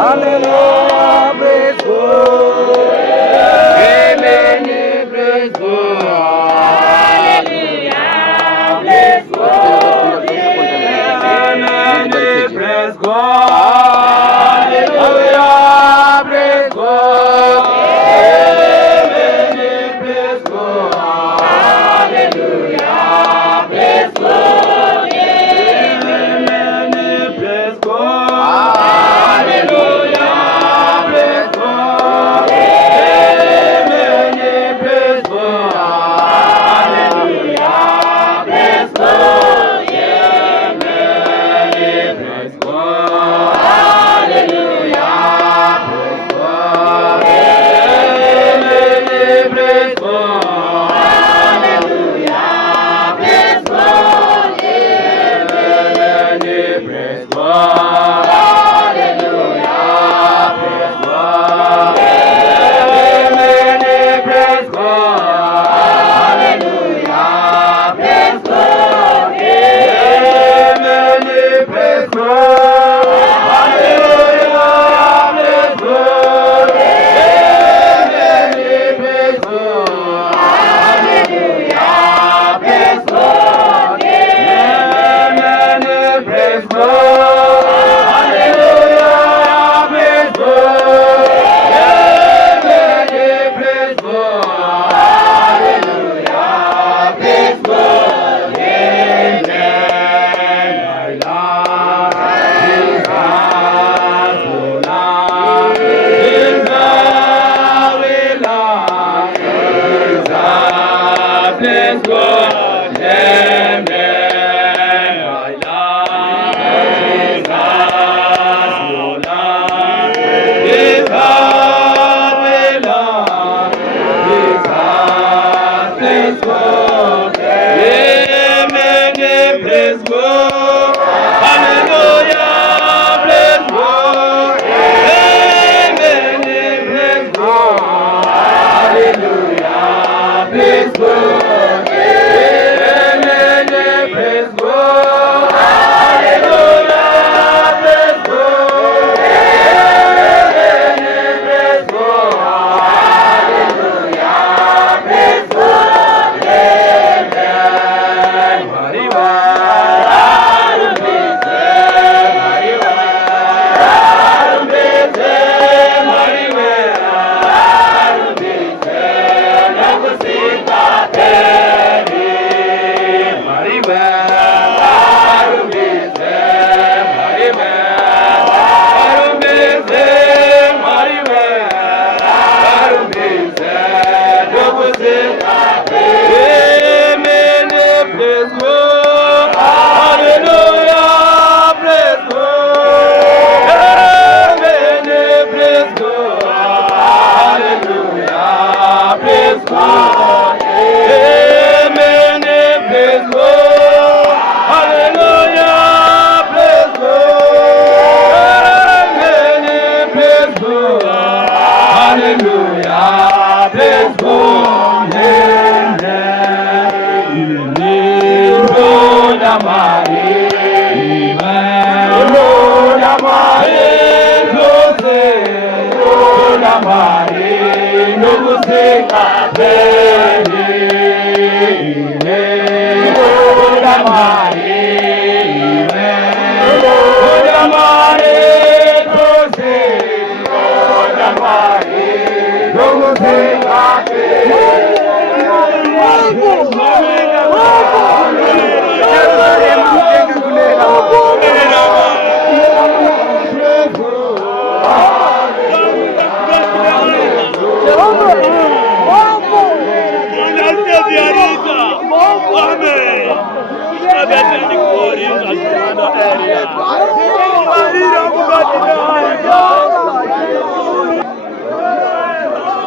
Hallelujah, praise God. Amen, praise God. Hallelujah, praise God. Amen, praise God. Hallelujah, praise God. Amen, praise God. Hallelujah, praise God. Amen, praise God. Hallelujah, praise God. Amen, praise God. Hallelujah, praise God. Amen, praise God. Hallelujah, praise God. Amen, praise God. Hallelujah, praise God. Amen, praise God. Hallelujah, praise God. Amen, praise God. Hallelujah, praise God. Amen, praise God. Hallelujah, praise God. Amen, praise God. Hallelujah, praise God. Amen, praise God. Hallelujah, praise God. Amen, praise God. Hallelujah, praise God. Amen. My Lord, Jesus, oh Lord, Jesus, we love Jesus, praise God. Amen. My Lord, Jesus, oh Lord, Jesus, we love Jesus, praise God. Amen, praise God. Hallelujah, praise God. Amen, praise God. Hallelujah, praise God. Amen, praise God. Hallelujah, praise God. Amen, praise God. Hallelujah, praise God. Amen. Mariwa, Arumbeze, Mariwa, Arumbeze, Mariwa, Arumbeze, Nagusinga Teri, Mariwa, Arumbeze, Mariwa, Arumbeze, Mariwa, Arumbeze, Nagusinga Teri. Amen, praise God. Hallelujah, praise God. Amen, praise God. Hallelujah, praise God. Amen, praise God. Hallelujah, praise God. Amen, praise God. Hallelujah, praise God.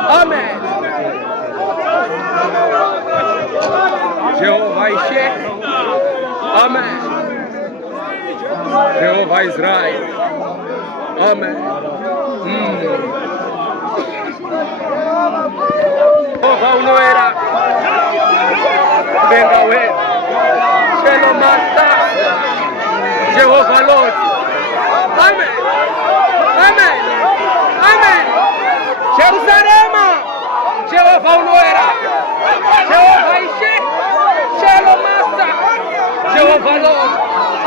Amen. Jehovah Ishek. Amen. Jehovah Israel. Amen. Jehovah Unoera. Venga we. Shalom Master. Jehovah Lord. Amen. Amen.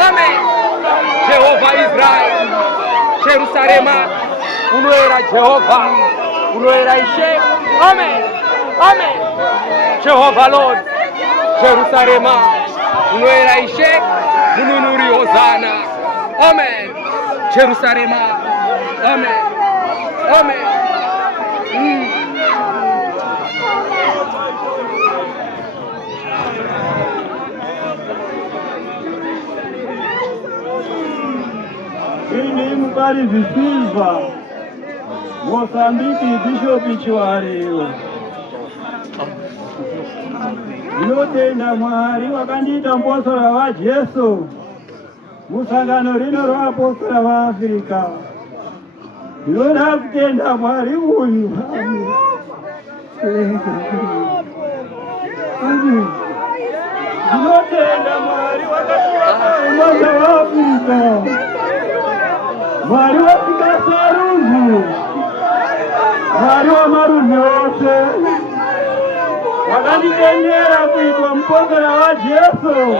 Amen. Jehova Israeli, Jerusalema, unoera Jehova, unoera Ishe. Amen. Amen. Jehova Lord, Jerusalema, unoera Ishe, mununuri Hosana. Amen. Jerusalema. Amen. Amen. Ini Mukarizi Silva, Mozambiki Bishop Chiwariyo. Ndinotenda Mwari wakandiita mupostora waJesu musangano rino ravapostora vaAfrica. Ndinoda kutenda Mwari uyu. Ndinotenda Mwari wakatiwakaumasa vaAfrica. Mwari wafika sarungu, Mwari wamarudzi ose, wakanditendera kuitwa mupostora waJesu.